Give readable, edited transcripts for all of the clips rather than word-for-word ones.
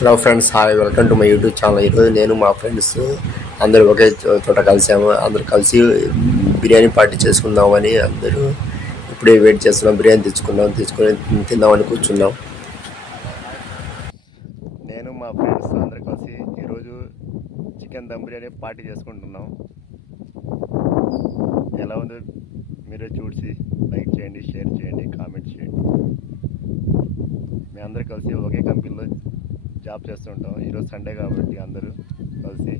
Hello friends, hi, welcome to my YouTube channel. ఈరోజు నేను మా ఫ్రెండ్స్ అందరూ ఒకే చోట కలిసాము. అందరూ కలిసి బిర్యానీ పార్టీ చేసుకుందామని అందరూ ఇప్పుడే వెయిట్ చేస్తున్నాం. బిర్యానీ తీసుకొని తిందామని కూర్చున్నాం. నేను మా ఫ్రెండ్స్ అందరూ కలిసి ఈరోజు చికెన్ దమ్ బిర్యానీ పార్టీ చేసుకుంటున్నాం. ఎలా ఉందో మీరే చూసి లైక్ చేయండి, షేర్ చేయండి, కామెంట్ చేయండి. మేమందరూ కలిసి ఒకే కంపెనీలో జాబ్ చేస్తుంటాం. ఈరోజు సండే కాబట్టి అందరూ కలిసి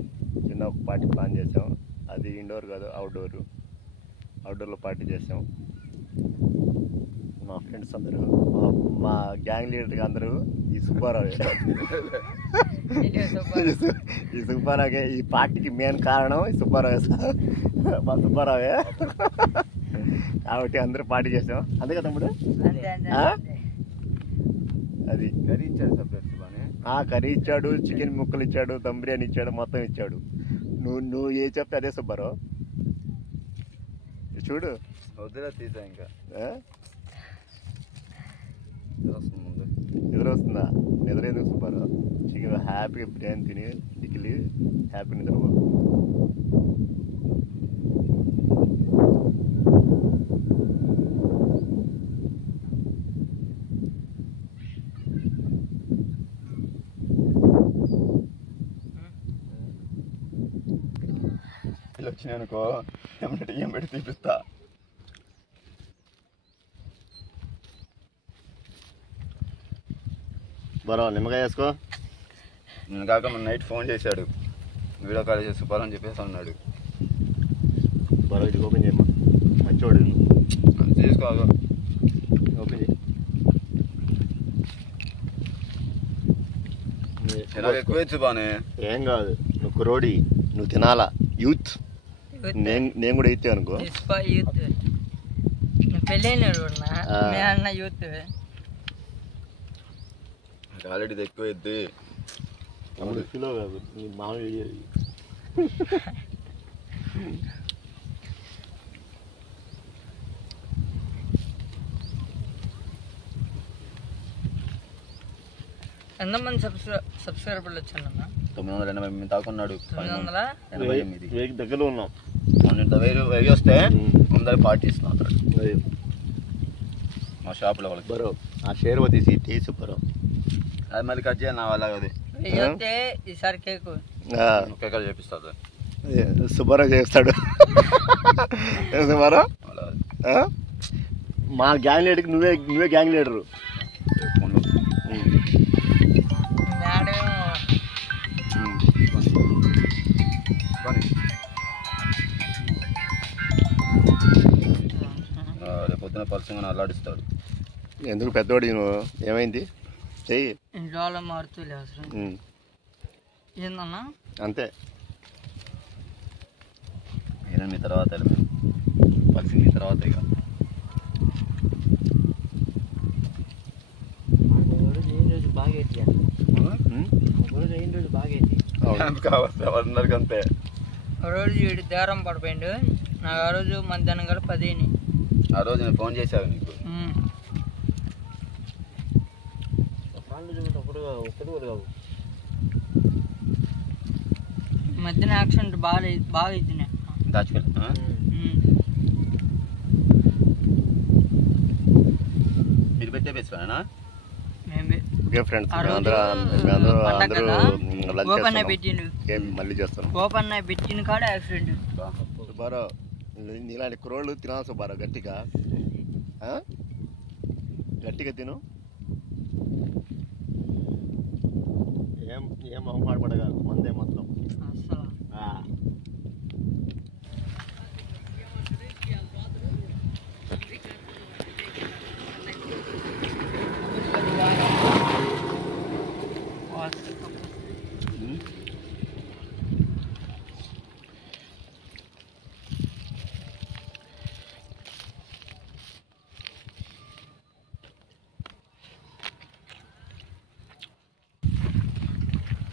చిన్న పార్టీ ప్లాన్ చేసాం. అది ఇండోర్ కాదు, అవుట్డోర్లో పార్టీ చేసాం. మా ఫ్రెండ్స్ అందరూ, మా గ్యాంగ్ లీడర్ అందరూ ఈ సుబ్బారావు ఈ సుబ్బారావే ఈ పార్టీకి మెయిన్ కారణం. ఈ సుబ్బారావే సార్, మా సుబ్బారావే. కాబట్టి అందరూ పార్టీ చేసాం. అంతే కదా తమ్ముడు? అది కర్రీ ఇచ్చాడు, సపరేట్ కర్రీ ఇచ్చాడు, చికెన్ ముక్కలు ఇచ్చాడు, దమ్ బిర్యానీ ఇచ్చాడు, మొత్తం ఇచ్చాడు. నువ్వు ఏ చెప్తే అదే సుబ్బారావు. చూడు, వద్దురా తీసా. ఇంకా ఎదురొస్తుందా? నిద్రేందుకు సుబ్బారావు? చికెన్ హ్యాపీగా బిర్యానీ తిని చికెన్ హ్యాపీ నిద్రపో. వచ్చినానుకో ఏం పెట్టి తీపిస్తా. బరావు నిమ్మకాయ వేసుకో. నేను కాక మన నైట్ ఫోన్ చేశాడు, వీడియో కాల్ చేసి సూపర్ చెప్పేసి అన్నాడు. బరావు ఇది ఓపెన్ చేయమ్మా, మంచివాడు చేసుకోవాలి. ఓపెన్ చేయి. ఎక్కువ బానే ఏం కాదు, నువ్వు కురోడి, నువ్వు తినాలా. యూత్ నేను కూడా అయితే అనుకో. ఆల్రెడీ ఎక్కువ ఎద్దు కిలో కాదు, మామూలు. ఎంతమంది సబ్స్క్రైబర్లు వచ్చానన్నా? 980 తాకున్నాడు. 900 దగ్గర ఉన్నాం. 1000 వస్తే అందరికి పార్టీ ఇస్తున్నాడు మా షాప్లో వాళ్ళకి. బరో ఆ షేర్ తీసి తీసి బరో అది మళ్ళీ కట్ చేయాలి. నా వల్ల అది ఈసారి కేక్ కేకలు చేపిస్తాడు, సుబ్బారావు చేస్తాడు. సుబ్బారావు మా గ్యాంగ్ లీడర్కి నువ్వే గ్యాంగ్ లీడరు. రేపొద్దున పర్సంగా అల్లాడిస్తాడు. ఎందుకు పెద్దవాడు నువ్వు? ఏమైంది చెయ్యి. ఇంట్లో మారుతూలే అవసరం ఏందన్నా? అంతే. అయినా మీ తర్వాత పర్సంగ్ మీ తర్వాత ఇక కావాలి అంతే. ఆ రోజు వీడు దారం పడిపోయిండు నాకు. ఆ రోజు మధ్యాహ్నం గల 10. ఆ రోజు నేను ఫోన్ చేశాను నీకు. మధ్యాహ్నం యాక్సిడెంట్ బాగా ఇచ్చిన దాచుకెళ్ళి మీరు పెట్టే పేసుకున్నా. మళ్ళీ చేస్తాను. ఓపెన్ పెట్టిన కాడ యాక్సిడెంట్. సుబ్బారావు నీలాంటి కుర్రోళ్ళు తినాలి సుబ్బారావు. గట్టిగా తిను. ఏం మొహమాటపడగా మందే మొత్తం.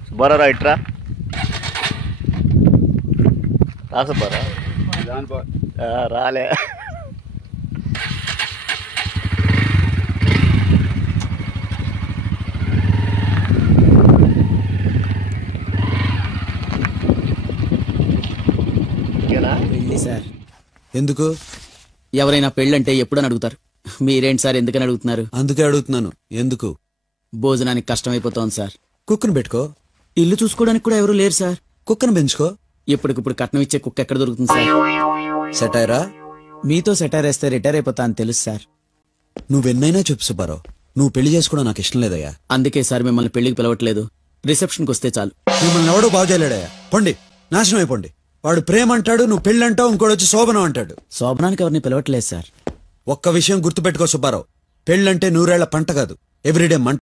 సుబ్బారావు రైట్రా రా సుబ్బారావు. రాలే ఎందుకు? ఎవరైనా పెళ్ళంటే ఎప్పుడని అడుగుతారు. మీరేంటి సార్ ఎందుకని అడుగుతున్నారు? అందుకే అడుగుతున్నాను. ఎందుకు? భోజనానికి కష్టమైపోతోంది సార్. కుక్కను పెట్టుకో. ఇల్లు చూసుకోవడానికి కూడా ఎవరు లేరు సార్. కుక్కను పెంచుకో. ఇప్పటికిప్పుడు కట్నం ఇచ్చే కుక్క ఎక్కడ దొరుకుతుంది సార్? సెటైరా? మీతో సెటైర్ వేస్తే రిటైర్ అయిపోతా అని తెలుసు సార్. నువ్వెన్నైనా చెప్పు సుబ్బారావు, నువ్వు పెళ్లి చేసుకోవడం నాకు ఇష్టం లేదయ్యా. అందుకే సార్ మిమ్మల్ని పెళ్లికి పిలవట్లేదు. రిసెప్షన్కి వస్తే చాలు. మిమ్మల్ని ఎవడో బాగు చేయలేడయ్యా. పొండి, నాశనం అయిపోండి. వాడు ప్రేమ అంటాడు, నువ్వు పెళ్ళి అంటావు, ఇంకోటి వచ్చి శోభనం అంటాడు. శోభనానికి ఎవరిని పిలవట్లేదు సార్. ఒక్క విషయం గుర్తుపెట్టుకో సుబ్బారావు, పెళ్ళంటే 100 ఏళ్ల పంట కాదు, ఎవ్రీడే మంట.